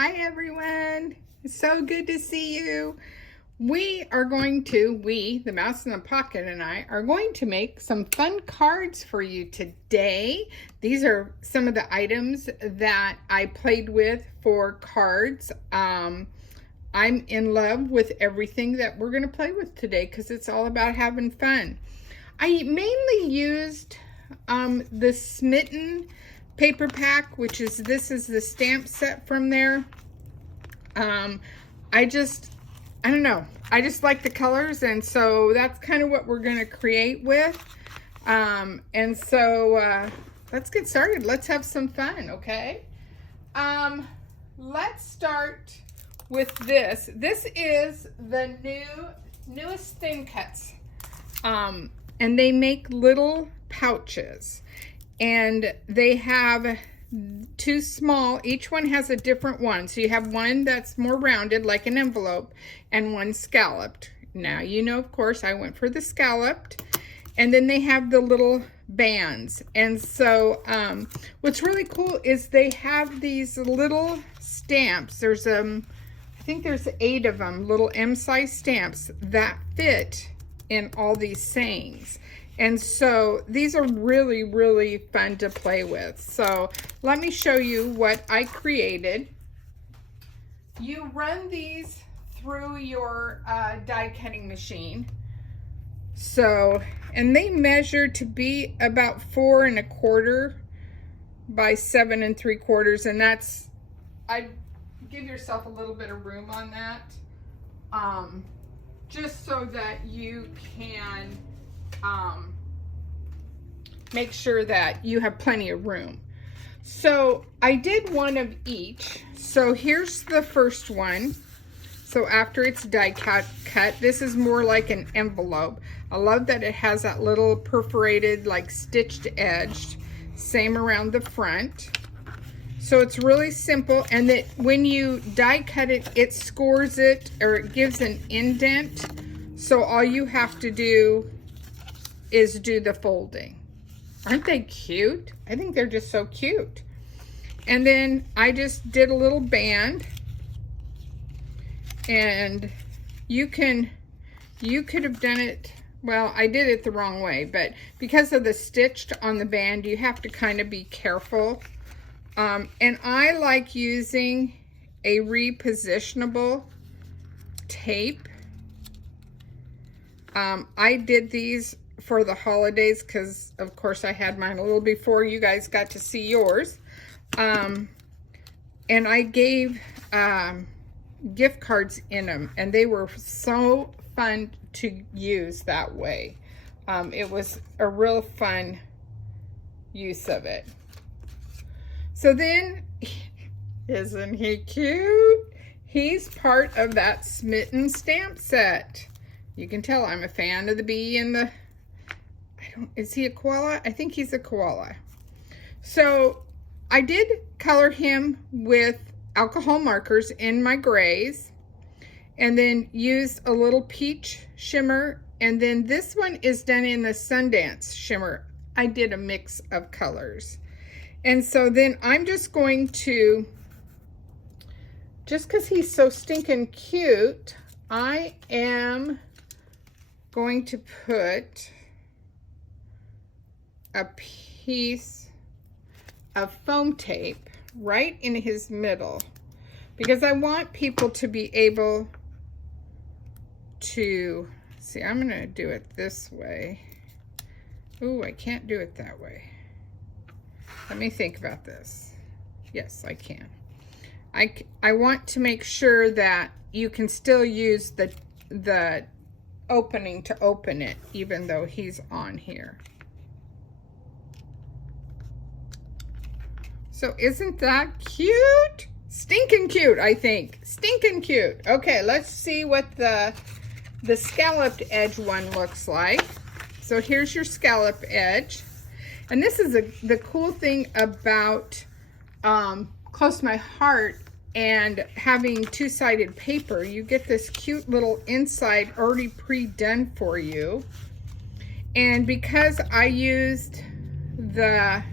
Hi everyone, it's so good to see you. We, the Mouse in the Pocket and I, are going to make some fun cards for you today. These are some of the items that I played with for cards. I'm in love with everything that we're going to play with today because it's all about having fun. I mainly used the Smitten paper pack, which is this is the stamp set from there. I don't know, I just like the colors, and so that's kind of what we're going to create with. Let's get started. Let's have some fun, okay? Let's start with this. This is the newest Thin Cuts, and they make little pouches, and they have two small, each one has a different one. So you have one that's more rounded like an envelope and one scalloped. Now, you know, of course, I went for the scalloped. And then they have the little bands. And so what's really cool is they have these little stamps. There's I think there's 8 of them, little M-size stamps that fit in all these sayings. And so these are really, really fun to play with. So let me show you what I created. You run these through your die cutting machine. So, and they measure to be about 4 1/4 by 7 3/4. And that's, I give yourself a little bit of room on that. Just so that you can make sure that you have plenty of room. So I did one of each. So here's the first one. So after it's die cut, this is more like an envelope. I love that it has that little perforated, like stitched edge. Same around the front. So it's really simple, and that when you die cut it, it scores it, or it gives an indent. So all you have to do is do the folding. Aren't they cute? I think they're just so cute. And then I just did a little band, and you could have done it, well, I did it the wrong way, but because of the stitched on the band, you have to kind of be careful. And I like using a repositionable tape. I did these for the holidays because, of course, I had mine a little before you guys got to see yours. And I gave gift cards in them, and they were so fun to use that way. It was a real fun use of it. So then, isn't he cute? He's part of that Smitten stamp set. You can tell I'm a fan of the bee and the, is he a koala? I think he's a koala. So I did color him with alcohol markers in my grays, and then used a little peach shimmer, and then this one is done in the Sundance shimmer. I did a mix of colors. And so then I'm just going to, just because he's so stinking cute, I am going to put a piece of foam tape right in his middle, because I want people to be able to see. I'm going to do it this way. Ooh, I can't do it that way. Let me think about this. Yes, I can. I want to make sure that you can still use the opening to open it, even though he's on here. So isn't that cute? Stinking cute, I think. Stinking cute. Okay, let's see what the scalloped edge one looks like. So here's your scallop edge. And this is the cool thing about Close to My Heart and having two-sided paper. You get this cute little inside already pre-done for you. And because I used the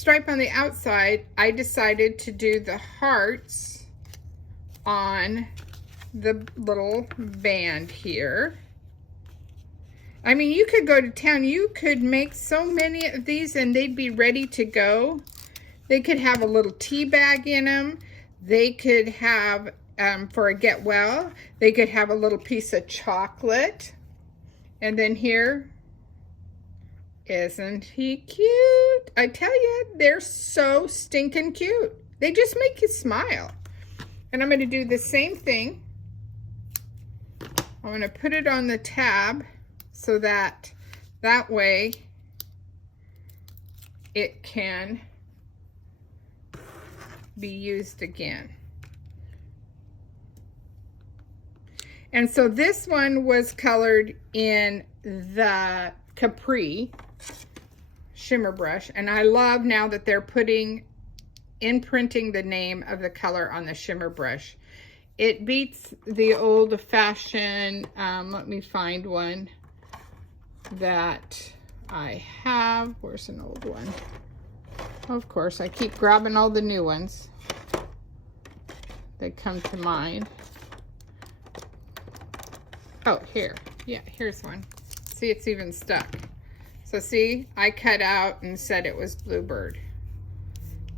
stripe on the outside, I decided to do the hearts on the little band here. I mean, you could go to town. You could make so many of these and they'd be ready to go. They could have a little tea bag in them. They could have, for a get well, they could have a little piece of chocolate. And then here, isn't he cute? I tell you, they're so stinking cute. They just make you smile. And I'm going to do the same thing. I'm going to put it on the tab so that way it can be used again. And so this one was colored in the Capri shimmer brush, and I love now that they're imprinting the name of the color on the shimmer brush. It beats the old-fashioned, let me find one that I have. Where's an old one? Of course, I keep grabbing all the new ones that come to mind. Oh, here. Yeah, here's one. See, it's even stuck. So see, I cut out and said it was Bluebird.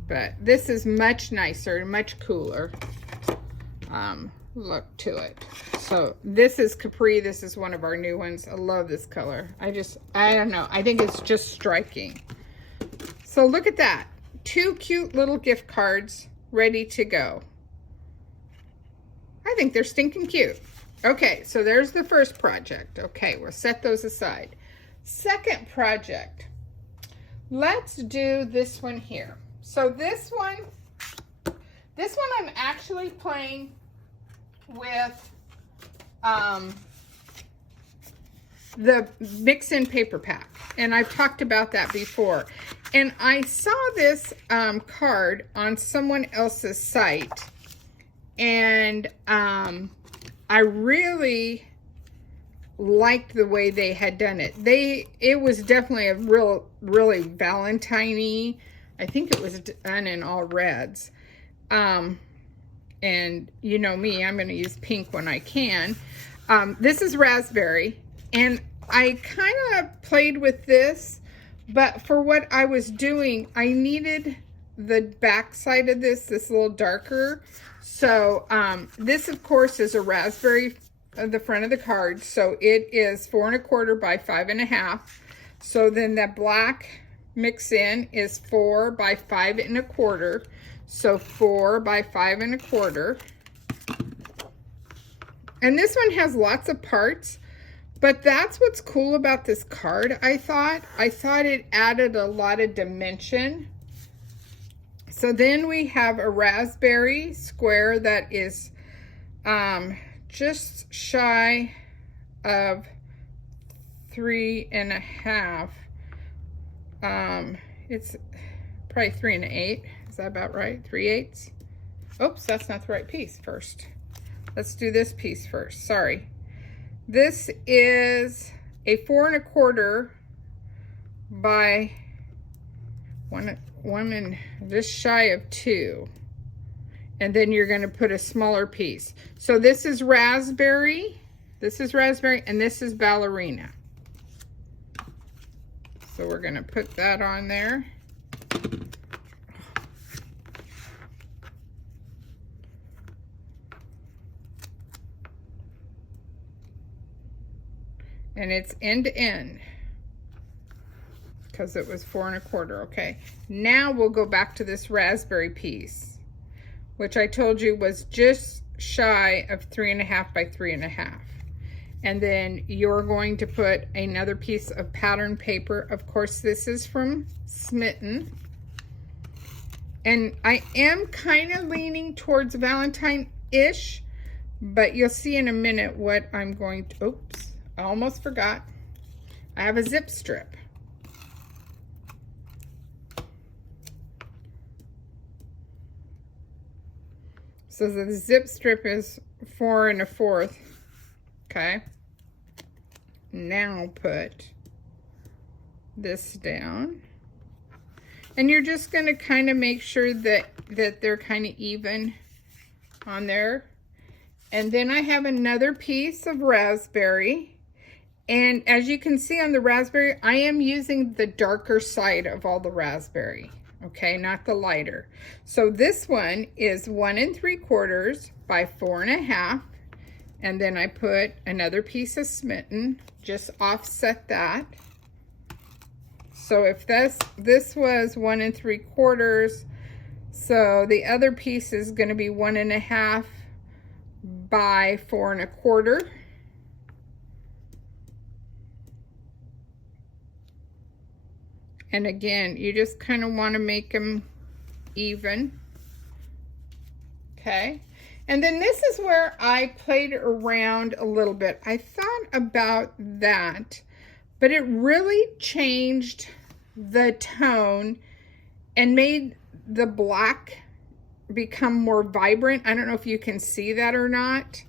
But this is much nicer, much cooler look to it. So this is Capri. This is one of our new ones. I love this color. I don't know. I think it's just striking. So look at that. 2 cute little gift cards ready to go. I think they're stinking cute. Okay, so there's the first project. Okay, we'll set those aside. Second project. Let's do this one here. So this one I'm actually playing with the Mix-In Paper Pack, and I've talked about that before. And I saw this card on someone else's site, and I really liked the way they had done it. It was definitely a really Valentine-y. I think it was done in all reds. And you know me, I'm going to use pink when I can. This is raspberry, and I kind of played with this, but for what I was doing, I needed the back side of this a little darker. So this, of course, is a raspberry at the front of the card. So it is 4 1/4 by 5 1/2. So then the black Mix-In is 4 by 5 1/4. So 4 by 5 1/4. And this one has lots of parts, but that's what's cool about this card, I thought. I thought it added a lot of dimension. So then we have a raspberry square that is just shy of 3 1/2. It's probably 3 1/8. Is that about right? 3/8. Oops, that's not the right piece first. Let's do this piece first. Sorry. This is a 4 1/4 by one and just shy of 2. And then you're going to put a smaller piece. So this is raspberry, and this is ballerina. So we're going to put that on there. And it's end to end because it was 4 1/4. Okay, now we'll go back to this raspberry piece, which I told you was just shy of 3 1/2 by 3 1/2. And then you're going to put another piece of pattern paper. Of course, this is from Smitten. And I am kind of leaning towards Valentine-ish, but you'll see in a minute what I'm going to, oops, I almost forgot. I have a zip strip. So the zip strip is 4 1/4. Okay. Now put this down. And you're just going to kind of make sure that they're kind of even on there. And then I have another piece of raspberry. And as you can see on the raspberry, I am using the darker side of all the raspberry, okay, not the lighter. So this one is 1 3/4 by 4 1/2. And then I put another piece of smitten, just offset that. So if this was 1 3/4, so the other piece is going to be 1 1/2 by 4 1/4. And again, you just kind of want to make them even. Okay. And then this is where I played around a little bit. I thought about that, but it really changed the tone and made the black become more vibrant. I don't know if you can see that or not.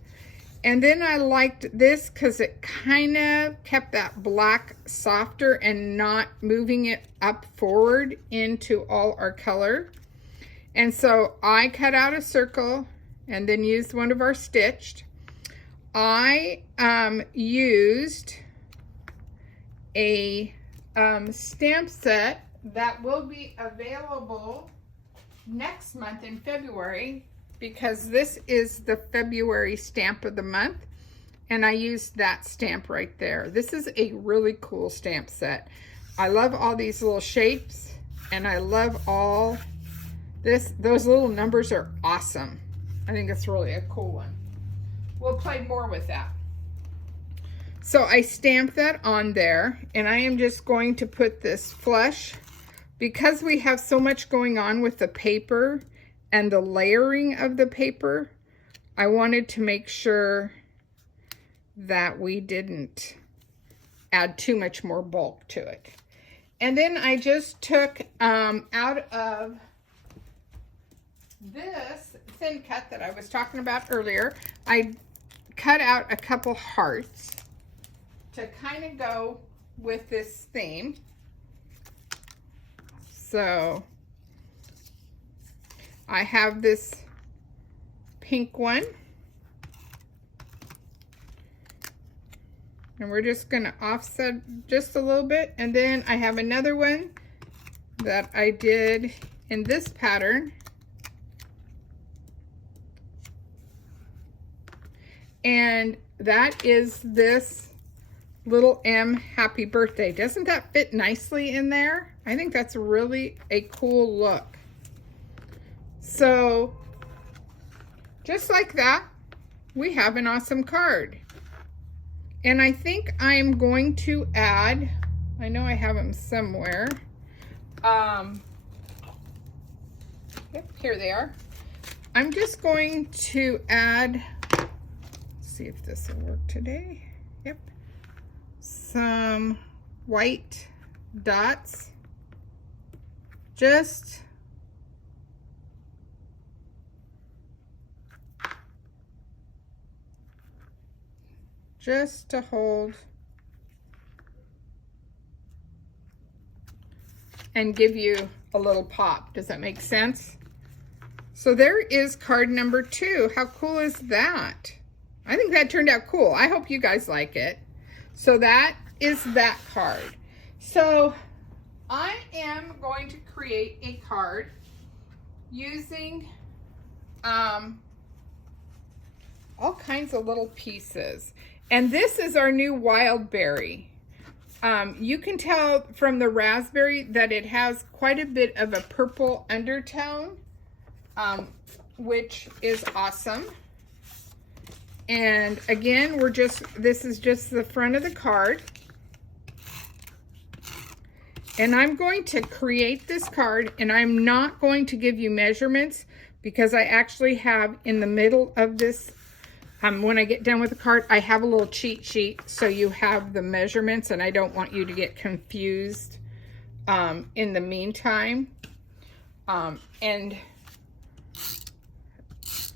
And then I liked this because it kind of kept that black softer and not moving it up forward into all our color. And so I cut out a circle and then used one of our stitched. I used a stamp set that will be available next month in February, because this is the February stamp of the month, and I used that stamp right there. This is a really cool stamp set. I love all these little shapes, and I love all this. Those little numbers are awesome. I think it's really a cool one. We'll play more with that. So I stamped that on there, and I am just going to put this flush, because we have so much going on with the paper and the layering of the paper. I wanted to make sure that we didn't add too much more bulk to it. And then I just took out of this thin cut that I was talking about earlier, I cut out a couple hearts to kind of go with this theme. So I have this pink one, and we're just going to offset just a little bit. And then I have another one that I did in this pattern. And that is this little M happy birthday. Doesn't that fit nicely in there? I think that's really a cool look. So just like that, we have an awesome card. And I think I'm going to add, I know I have them somewhere. Yep, here they are. I'm just going to add, let's see if this will work today. Yep. Some white dots. Just to hold and give you a little pop. Does that make sense? So there is card number 2. How cool is that? I think that turned out cool. I hope you guys like it. So that is that card. So I am going to create a card using all kinds of little pieces. And this is our new wild berry. You can tell from the raspberry that it has quite a bit of a purple undertone, which is awesome. And again, this is just the front of the card. And I'm going to create this card, and I'm not going to give you measurements, because I actually have in the middle of this, when I get done with the card, I have a little cheat sheet, so you have the measurements, and I don't want you to get confused in the meantime. And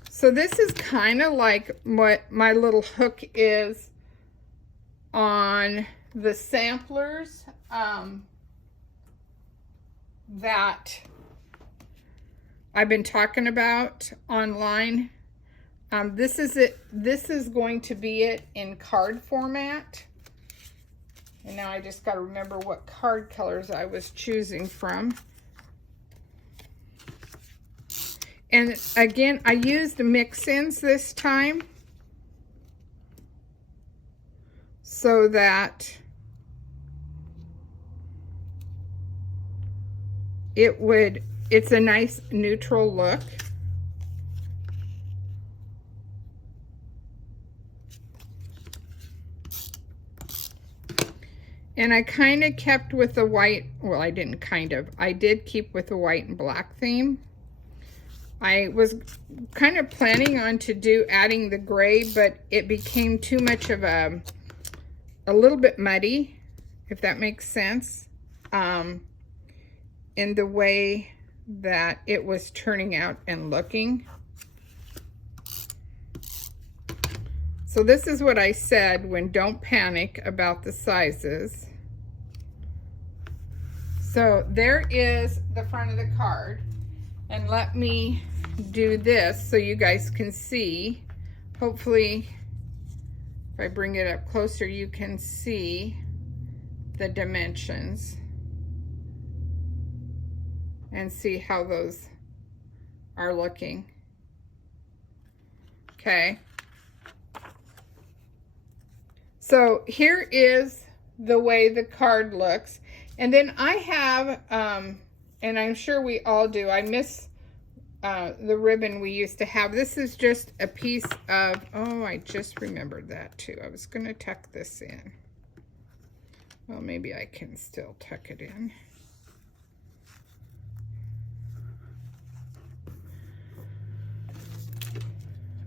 so this is kind of like what my little hook is on the samplers. that I've been talking about online. This is it. This is going to be it in card format. And now I just got to remember what card colors I was choosing from. And again, I used mix-ins this time so that it's a nice neutral look. And I kind of kept with the white, well, I didn't kind of, I did keep with the white and black theme. I was kind of planning on adding the gray, but it became too much of a little bit muddy, if that makes sense, in the way that it was turning out and looking. So this is what I said when don't panic about the sizes. So there is the front of the card. And let me do this so you guys can see. Hopefully, if I bring it up closer, you can see the dimensions and see how those are looking. Okay. So here is the way the card looks. And then I have, and I'm sure we all do, I miss the ribbon we used to have. This is just a piece of, oh, I just remembered that too. I was going to tuck this in. Well, maybe I can still tuck it in.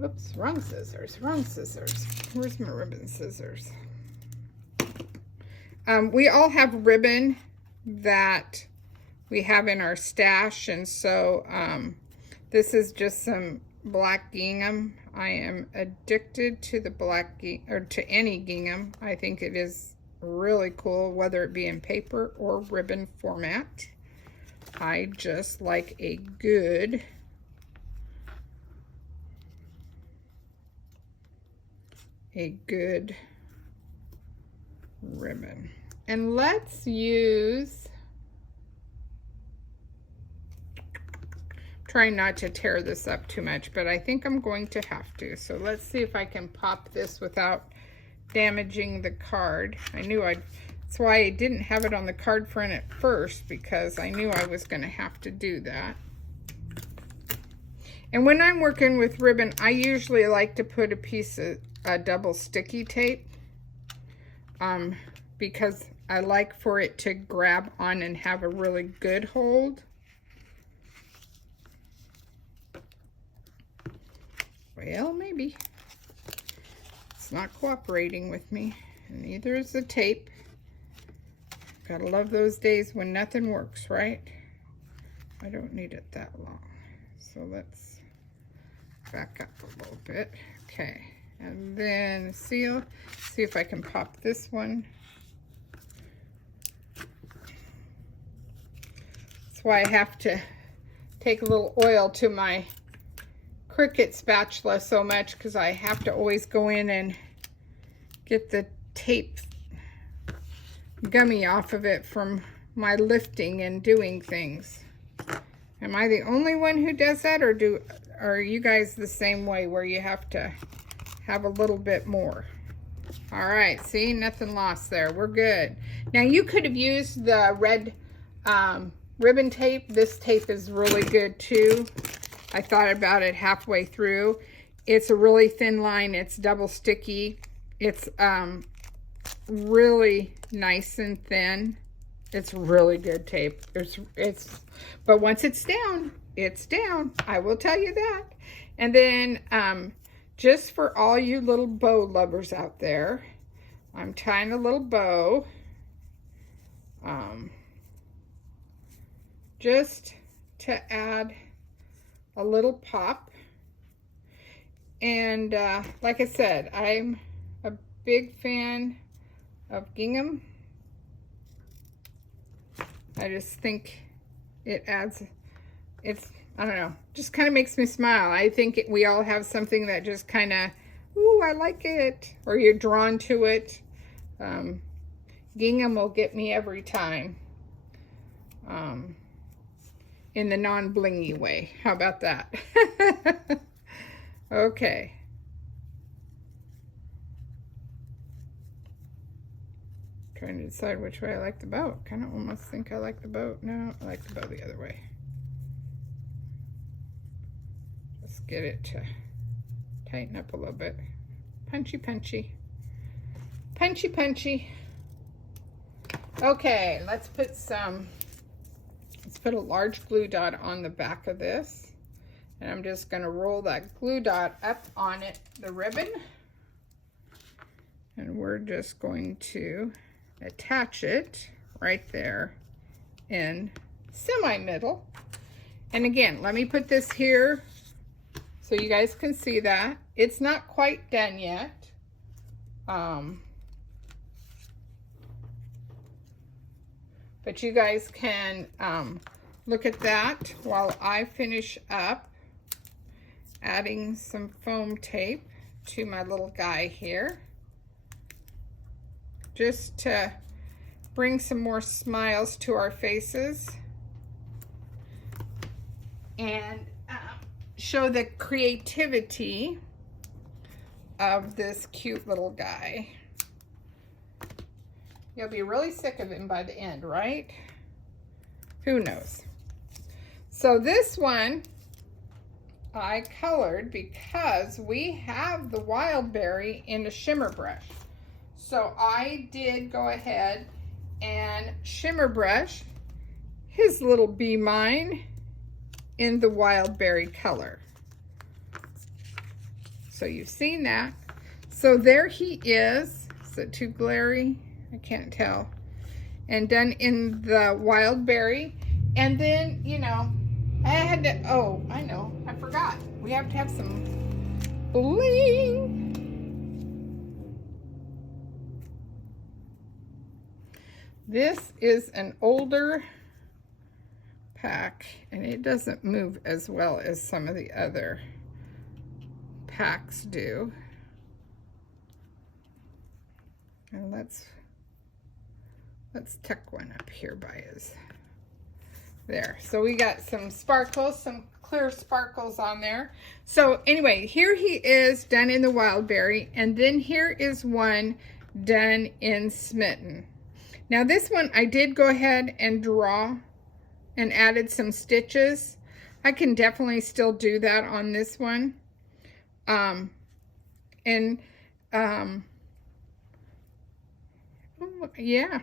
Oops, wrong scissors, wrong scissors. Where's my ribbon scissors? We all have ribbon that we have in our stash, and so this is just some black gingham. I am addicted to the black gingham, or to any gingham. I think it is really cool, whether it be in paper or ribbon format. I just like a good ribbon. And let's use, trying not to tear this up too much, but I think I'm going to have to. So let's see if I can pop this without damaging the card. That's why I didn't have it on the card front at first, because I knew I was going to have to do that. And when I'm working with ribbon, I usually like to put a piece of double sticky tape, because I like for it to grab on and have a really good hold. Well, maybe. It's not cooperating with me, and neither is the tape. Gotta love those days when nothing works, right? I don't need it that long. So let's back up a little bit. Okay, and then seal. See if I can pop this one. That's why I have to take a little oil to my Cricut spatula so much, because I have to always go in and get the tape gummy off of it from my lifting and doing things. Am I the only one who does that, or are you guys the same way where you have to have a little bit more? All right, see, nothing lost there. We're good. Now you could have used the red ribbon tape. This tape is really good too. I thought about it halfway through. It's a really thin line. It's double sticky. It's really nice and thin. It's really good tape. But once it's down, it's down. I will tell you that. And then just for all you little bow lovers out there, I'm tying a little bow. Just to add a little pop. And like I said, I'm a big fan of gingham. I just think it adds, I don't know, just kind of makes me smile. I think we all have something that just kind of, ooh, I like it, or you're drawn to it. Gingham will get me every time, in the non-blingy way. How about that? Okay. Trying to decide which way I like the boat. Kind of almost think I like the boat. No, I like the boat the other way. Just get it to tighten up a little bit. Punchy, punchy. Punchy, punchy. Okay, let's put a large glue dot on the back of this. And I'm just going to roll that glue dot up on it, the ribbon. And we're just going to attach it right there in semi-middle. And again, let me put this here so you guys can see that. It's not quite done yet. But you guys can look at that while I finish up adding some foam tape to my little guy here, just to bring some more smiles to our faces and show the creativity of this cute little guy. You'll be really sick of him by the end, right? Who knows? So this one I colored because we have the Wild Berry in a shimmer brush. So I did go ahead and shimmer brush his little bee mine in the Wild Berry color. So you've seen that. So there he is. Is it too glary? I can't tell. And done in the Wild Berry. And then, you know, I had to, oh, I know, I forgot. We have to have some bling. This is an older pack, and it doesn't move as well as some of the other packs do. And let's tuck one up here by his, there. So we got some sparkles, some clear sparkles on there. So anyway, here he is done in the Wild Berry, and then here is one done in Smitten. Now this one I did go ahead and draw and added some stitches. I can definitely still do that on this one. Yeah,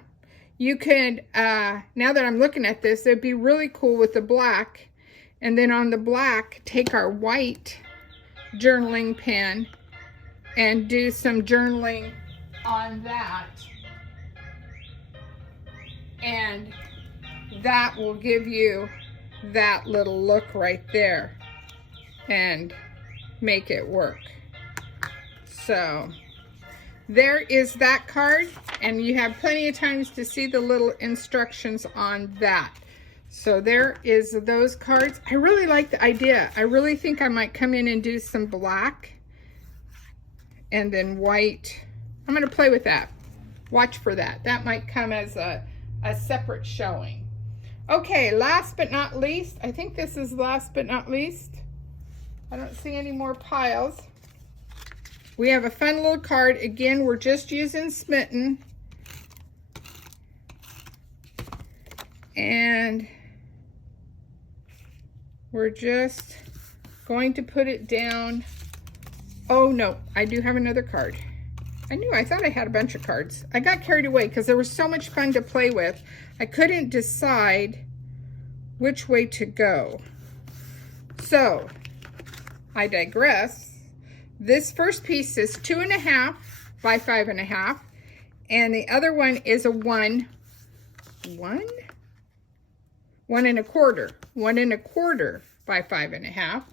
you could, now that I'm looking at this, it'd be really cool with the black, and then on the black, take our white journaling pen and do some journaling on that. And that will give you that little look right there and make it work. So there is that card, and you have plenty of times to see the little instructions on that. So there is those cards. I really like the idea. I really think I might come in and do some black and then white. I'm going to play with that. Watch for that. That might come as a separate showing. Okay, last but not least, I think this is last but not least. I don't see any more piles. We have a fun little card. Again, we're just using Smitten. And we're just going to put it down. Oh no, I do have another card. I thought I had a bunch of cards. I got carried away because there was so much fun to play with. I couldn't decide which way to go. So, I digress. This first piece is 2.5 by 5.5, and the other one is a 1 1.25 by 5.5.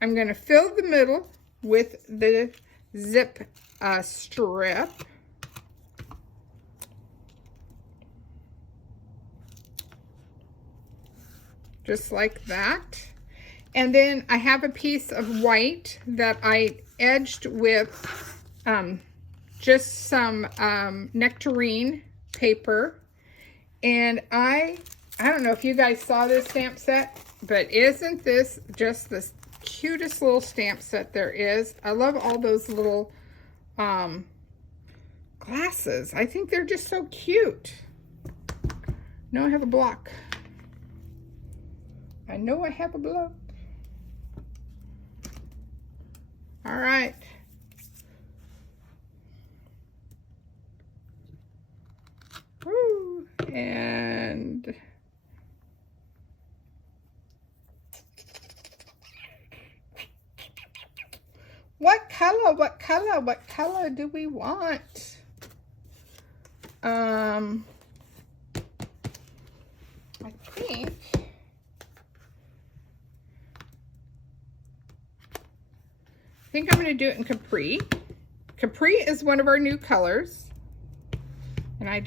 I'm going to fill the middle with the zip strip. just like that. And then I have a piece of white that I edged with just some nectarine paper. And I don't know if you guys saw this stamp set, but isn't this just the cutest little stamp set there is? I love all those little glasses. I think they're just so cute. No, I have a block. I know I have a block. All right. Woo. And what color do we want? I think I'm going to do it in Capri. Capri is one of our new colors. And I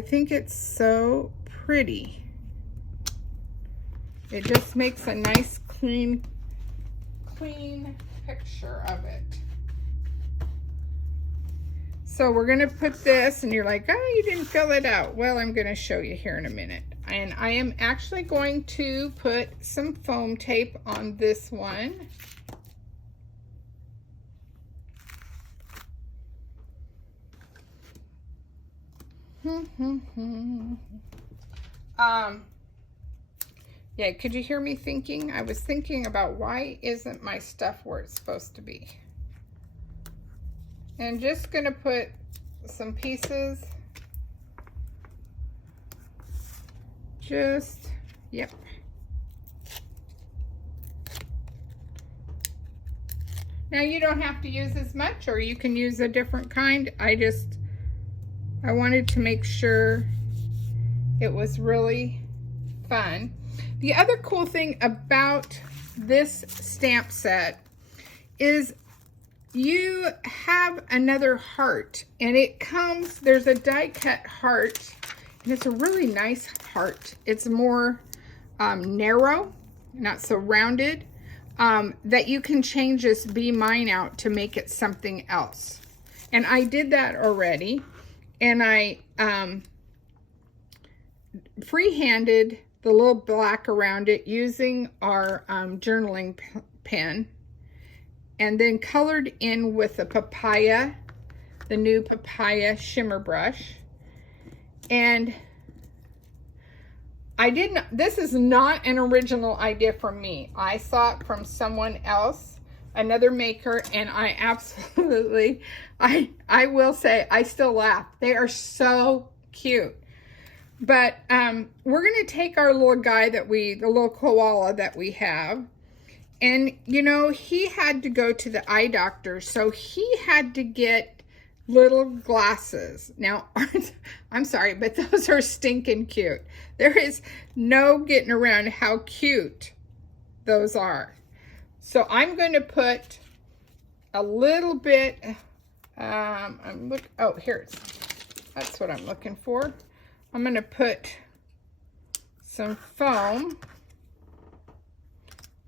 think it's so pretty. It just makes a nice, clean picture of it. So we're going to put this, and you're like, oh, you didn't fill it out. Well, I'm going to show you here in a minute. And I am actually going to put some foam tape on this one. Yeah, could you hear me thinking? I was thinking about why isn't my stuff where it's supposed to be? And just gonna put some pieces. Yep. Now you don't have to use as much, or you can use a different kind. I wanted to make sure it was really fun. The other cool thing about this stamp set is you have another heart, and it comes, there's a die cut heart, and it's a really nice heart. It's more narrow, not so rounded, that you can change this Be Mine out to make it something else. And I did that already. And I freehanded the little black around it using our journaling pen, and then colored in with the papaya, the new papaya shimmer brush. And this is not an original idea from me. I saw it from someone else, another maker, and I absolutely, I will say, I still laugh. They are so cute. But we're going to take our little guy the little koala that we have, and you know, he had to go to the eye doctor, so he had to get little glasses. Now, I'm sorry, but those are stinking cute. There is no getting around how cute those are. So I'm going to put a little bit, oh, that's what I'm looking for. I'm going to put some foam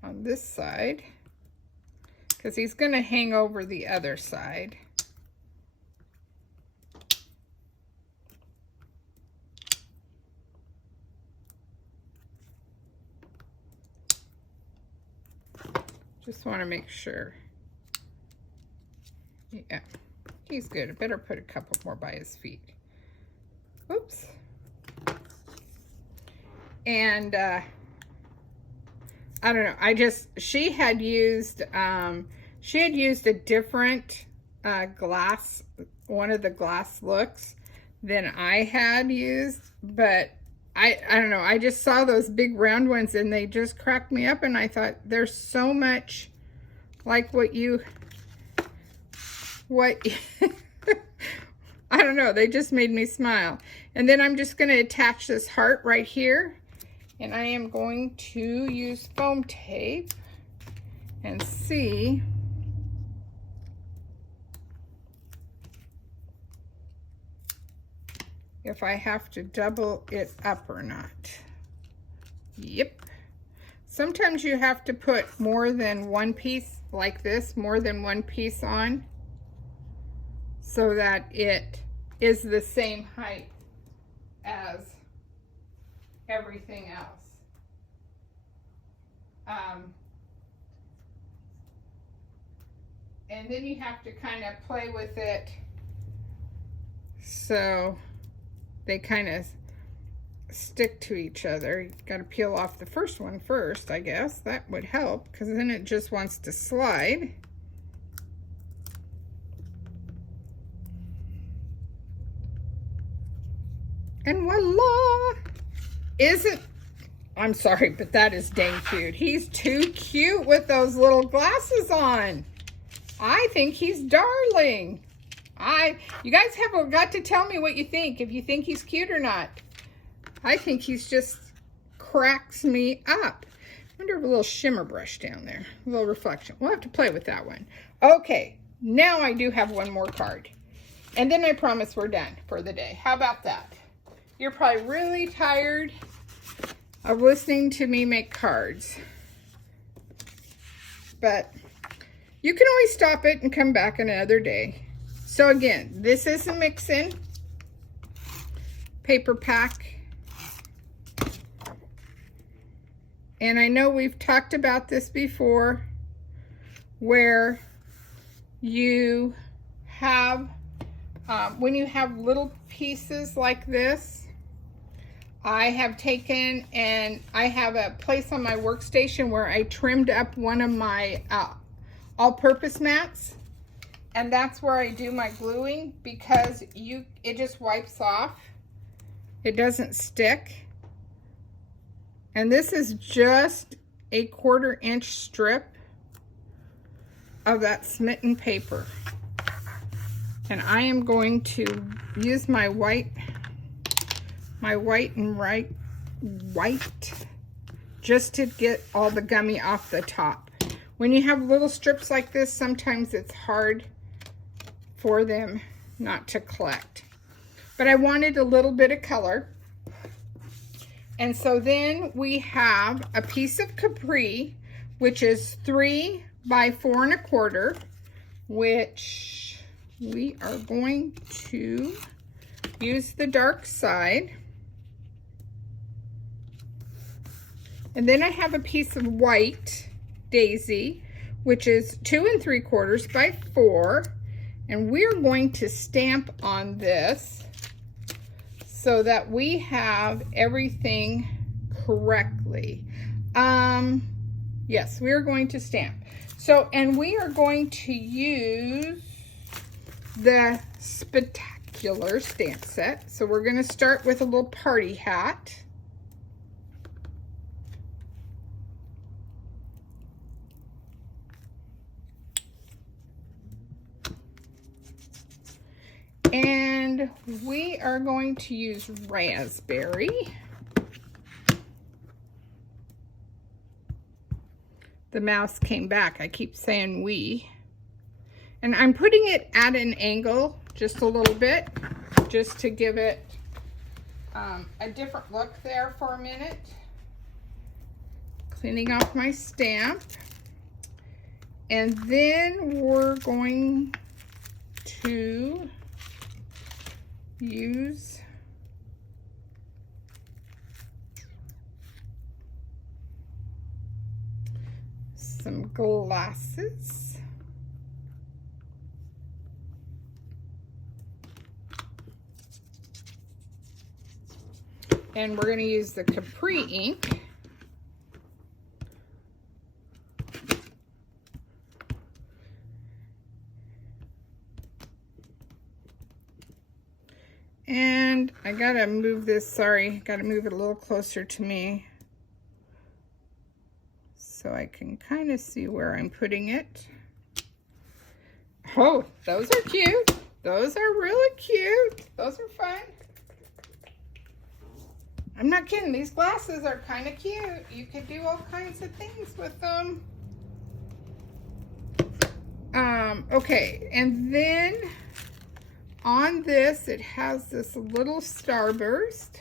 on this side, because he's going to hang over the other side. Just want to make sure. Yeah, he's good. I better put a couple more by his feet. Oops. And I don't know. She had used a different glass, one of the glass looks than I had used, but I don't know. I just saw those big round ones and they just cracked me up, and I thought there's so much like what I don't know. They just made me smile. And then I'm just going to attach this heart right here. And I am going to use foam tape and see if I have to double it up or not. Yep. Sometimes you have to put more than one piece like this, more than one piece on, so that it is the same height as everything else. And then you have to kind of play with it so they kind of stick to each other. You got to peel off the first one first, I guess. That would help, because then it just wants to slide. And voila! I'm sorry, but that is dang cute. He's too cute with those little glasses on. I think he's darling. You guys have got to tell me what you think, if you think he's cute or not. I think he's just cracks me up. I wonder if a little shimmer brush down there, a little reflection. We'll have to play with that one. Okay, now I do have one more card. And then I promise we're done for the day. How about that? You're probably really tired of listening to me make cards. But you can always stop it and come back another day. So again, this is a mix-in paper pack. And I know we've talked about this before, where you have, when you have little pieces like this, I have taken and I have a place on my workstation where I trimmed up one of my all-purpose mats. And that's where I do my gluing, because it just wipes off. It doesn't stick. And this is just a 1/4 inch strip of that smitten paper. And I am going to use my white just to get all the gummy off the top. When you have little strips like this, sometimes it's hard for them not to collect. But I wanted a little bit of color. And so then we have a piece of Capri, which is 3 by 4 1/4, which we are going to use the dark side. And then I have a piece of white daisy, which is 2 3/4 by 4. And we're going to stamp on this so that we have everything correctly. Yes, we are going to stamp. So, and we are going to use the Spectacular stamp set. So we're going to start with a little party hat. And we are going to use raspberry. The mouse came back. I keep saying we. And I'm putting it at an angle just a little bit, just to give it a different look there for a minute. Cleaning off my stamp. And then we're going to use some glasses. And we're going to use the Capri ink. And I gotta move this, sorry, gotta move it a little closer to me so I can kind of see where I'm putting it. Oh, those are cute. Those are really cute. Those are fun. I'm not kidding, these glasses are kind of cute. You could do all kinds of things with them. Okay, and then on this, it has this little starburst.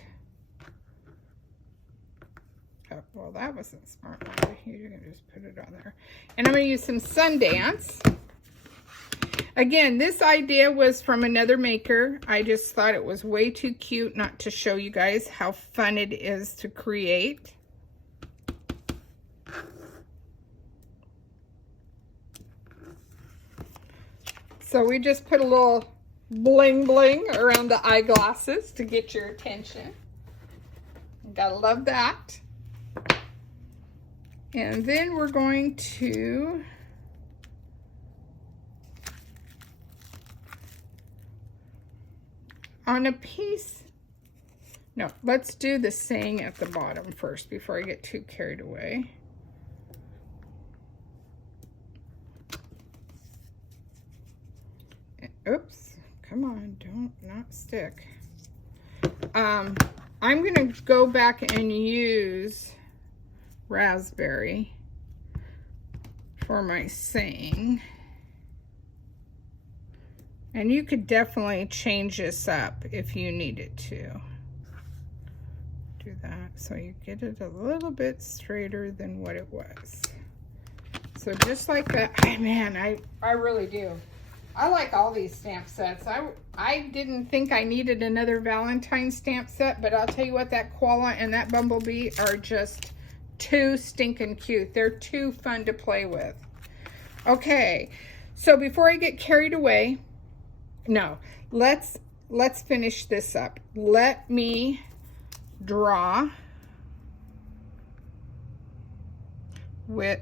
Oh, well, that wasn't smart. You can just put it on there. And I'm going to use some Sundance. Again, this idea was from another maker. I just thought it was way too cute not to show you guys how fun it is to create. So we just put a little bling bling around the eyeglasses to get your attention. Gotta love that. And then we're going to on a piece. No, let's do the saying at the bottom first before I get too carried away. Oops, come on, don't not stick. I'm gonna go back and use raspberry for my saying. And you could definitely change this up if you needed to. Do that so you get it a little bit straighter than what it was. So just like that. Man, I really do. I like all these stamp sets. I didn't think I needed another Valentine stamp set, but I'll tell you what, that koala and that bumblebee are just too stinking cute. They're too fun to play with. Okay, so before I get carried away, no, let's finish this up. Let me draw with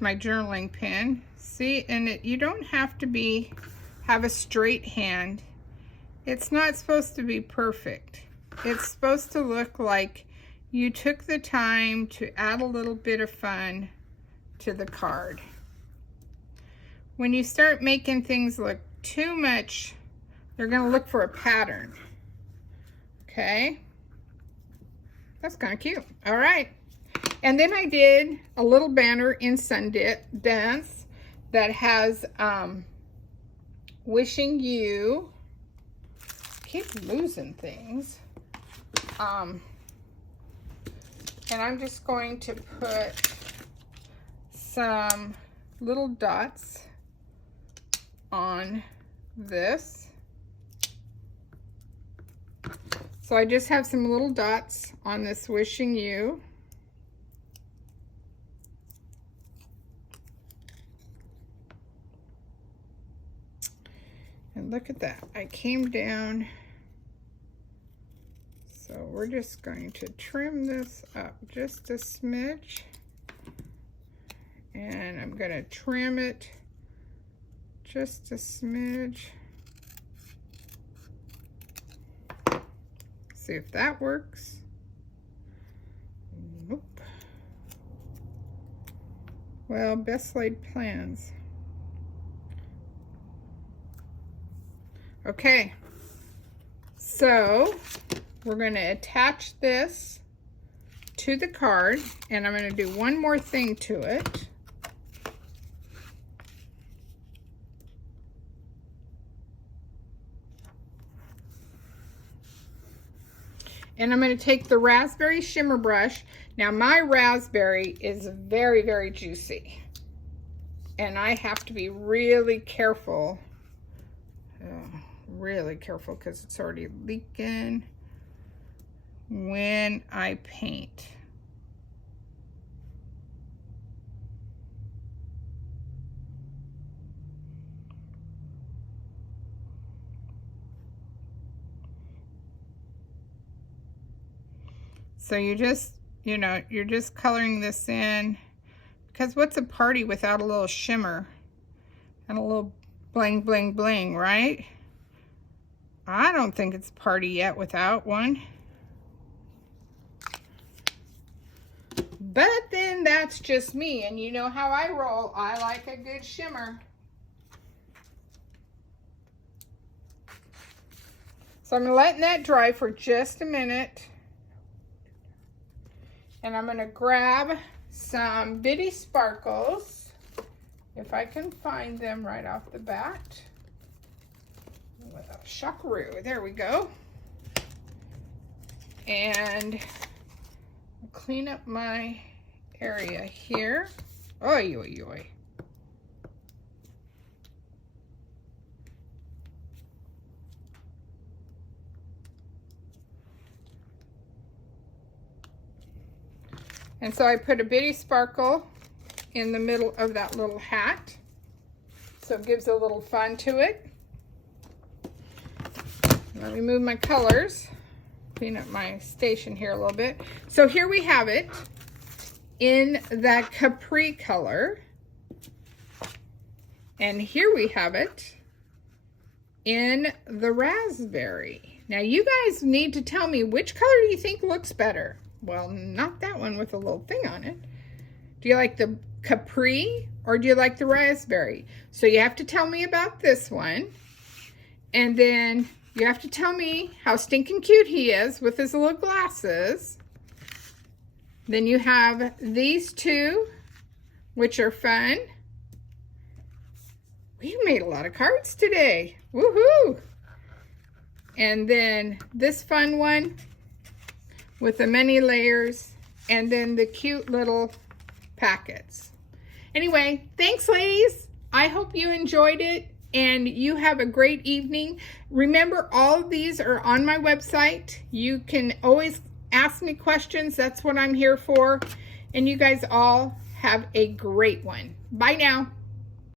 my journaling pen. See, and you don't have to have a straight hand. It's not supposed to be perfect. It's supposed to look like you took the time to add a little bit of fun to the card. When you start making things look too much, they're going to look for a pattern. Okay? That's kind of cute. All right. And then I did a little banner in Sundance that has wishing you. Keep losing things. And I'm just going to put some little dots on this. So I just have some little dots on this wishing you. And look at that. I came down. So we're just going to trim this up just a smidge. And I'm going to trim it just a smidge. See if that works. Nope. Well, best laid plans. Okay, so we're going to attach this to the card, and I'm going to do one more thing to it. And I'm going to take the raspberry shimmer brush. Now my raspberry is very, very juicy, and I have to be really careful. Really careful because it's already leaking when I paint. So you just, you're just coloring this in, because what's a party without a little shimmer and a little bling, bling, bling, right? I don't think it's a party yet without one. But then that's just me, and you know how I roll. I like a good shimmer. So I'm letting that dry for just a minute. And I'm going to grab some Bitty Sparkles, if I can find them right off the bat. With a Shockaroo. There we go. And clean up my area here. Oy, oy, oy. And so I put a bitty sparkle in the middle of that little hat. So it gives a little fun to it. Let me move my colors. Clean up my station here a little bit. So here we have it in that capri color. And here we have it in the raspberry. Now you guys need to tell me which color do you think looks better? Well, not that one with a little thing on it. Do you like the capri or do you like the raspberry? So you have to tell me about this one. And then you have to tell me how stinking cute he is with his little glasses. Then you have these two, which are fun. We've made a lot of cards today. Woohoo! And then this fun one with the many layers, and then the cute little packets. Anyway, thanks ladies. I hope you enjoyed it and you have a great evening. Remember, all of these are on my website. You can always ask me questions. That's what I'm here for. And you guys all have a great one. Bye now.